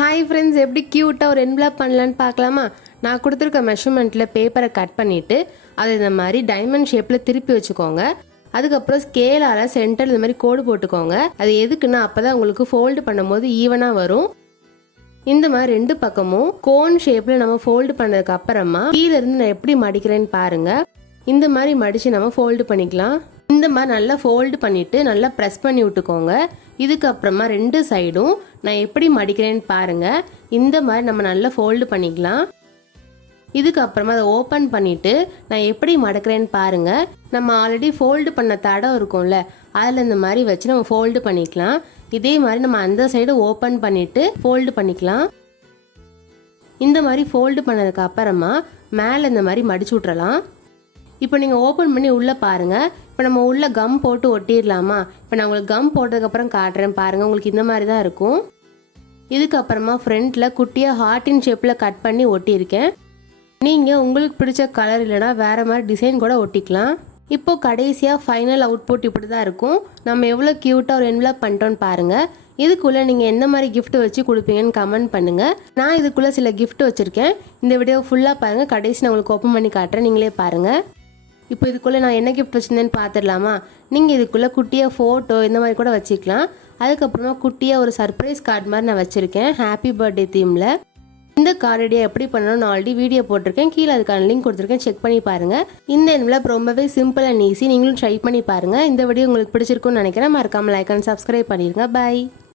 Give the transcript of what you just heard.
Hi friends, எப்படி க்யூட்டாக ஒரு என்வலப் பண்ணலான்னு பார்க்கலாமா? நான் கொடுத்துருக்க மெஷர்மெண்ட்டில் பேப்பரை கட் பண்ணிவிட்டு அதை இந்த மாதிரி டைமண்ட் ஷேப்பில் திருப்பி வச்சுக்கோங்க. அதுக்கப்புறம் ஸ்கேலால் சென்டர் இந்த மாதிரி கோடு போட்டுக்கோங்க. அது எதுக்குன்னா அப்போ தான் உங்களுக்கு ஃபோல்டு பண்ணும்போது ஈவனாக வரும். இந்த மாதிரி ரெண்டு பக்கமும் கோன் ஷேப்பில் நம்ம ஃபோல்டு பண்ணதுக்கு அப்புறமா கீழேருந்து நான் எப்படி மடிக்கிறேன்னு பாருங்கள். இந்த மாதிரி மடித்து நம்ம ஃபோல்டு பண்ணிக்கலாம். இந்த மாதிரி நல்லா ஃபோல்டு பண்ணிவிட்டு நல்லா ப்ரெஸ் பண்ணி விட்டுக்கோங்க. இதுக்கப்புறமா ரெண்டு சைடும் நான் எப்படி மடிக்கிறேன்னு பாருங்கள். இந்த மாதிரி நம்ம நல்லா ஃபோல்டு பண்ணிக்கலாம். இதுக்கப்புறமா அதை ஓப்பன் பண்ணிவிட்டு நான் எப்படி மடக்கிறேன்னு பாருங்கள். நம்ம ஆல்ரெடி ஃபோல்டு பண்ண தடம் இருக்கும்ல, அதில் இந்த மாதிரி வச்சு நம்ம ஃபோல்டு பண்ணிக்கலாம். இதே மாதிரி நம்ம அந்த சைடு ஓப்பன் பண்ணிவிட்டு ஃபோல்டு பண்ணிக்கலாம். இந்த மாதிரி ஃபோல்டு பண்ணதுக்கு அப்புறமா மேலே இந்த மாதிரி மடிச்சு விட்றலாம். இப்போ நீங்கள் ஓப்பன் பண்ணி உள்ளே பாருங்கள். இப்போ நம்ம உள்ளே கம் போட்டு ஒட்டிடலாமா? இப்போ நான் உங்களுக்கு கம் போட்டதுக்கப்புறம் காட்டுறேன் பாருங்கள். உங்களுக்கு இந்த மாதிரி தான் இருக்கும். இதுக்கப்புறமா ஃப்ரண்ட்டில் குட்டியாக ஹார்ட்டின் ஷேப்பில் கட் பண்ணி ஒட்டியிருக்கேன். நீங்கள் உங்களுக்கு பிடிச்ச கலர் இல்லைனா வேறு மாதிரி டிசைன் கூட ஒட்டிக்கலாம். இப்போது கடைசியாக ஃபைனல் அவுட்புட் இப்படி தான் இருக்கும். நம்ம எவ்வளோ க்யூட்டாக ஒரு என்வலப் பண்ணிட்டோன்னு பாருங்கள். இதுக்குள்ளே நீங்கள் எந்த மாதிரி கிஃப்ட் வச்சு கொடுப்பீங்கன்னு கமெண்ட் பண்ணுங்கள். நான் இதுக்குள்ளே சில கிஃப்ட் வச்சுருக்கேன். இந்த வீடியோ ஃபுல்லாக பாருங்கள். கடைசி நான் உங்களுக்கு ஓப்பன் பண்ணி காட்டுறேன், நீங்களே பாருங்கள். இப்போ இதுக்குள்ளே நான் என்ன கிஃப்ட் வச்சுருந்தேன்னு பார்த்துடலாமா? நீங்கள் இதுக்குள்ளே குட்டியாக ஃபோட்டோ இந்த மாதிரி கூட வச்சுக்கலாம். அதுக்கப்புறமா குட்டியாக ஒரு சர்ப்ரைஸ் கார்டு மாதிரி நான் வச்சுருக்கேன், ஹாப்பி பர்த்டே தீமில். இந்த கார்டு எப்படி பண்ணணும்னு நான் ஆல்ரெடி வீடியோ போட்டிருக்கேன். கீழே அதுக்கான லிங்க் கொடுத்துருக்கேன், செக் பண்ணி பாருங்கள். இந்த என்வலப் ரொம்பவே சிம்பிள் அண்ட் ஈஸி. நீங்களும் ட்ரை பண்ணி பாருங்கள். இந்த வீடியோ உங்களுக்கு பிடிச்சிருக்குன்னு நினைக்கிறேன். மறக்காமல் லைக் அண்ட் சப்ஸ்கிரைப் பண்ணிடுங்க. பாய்.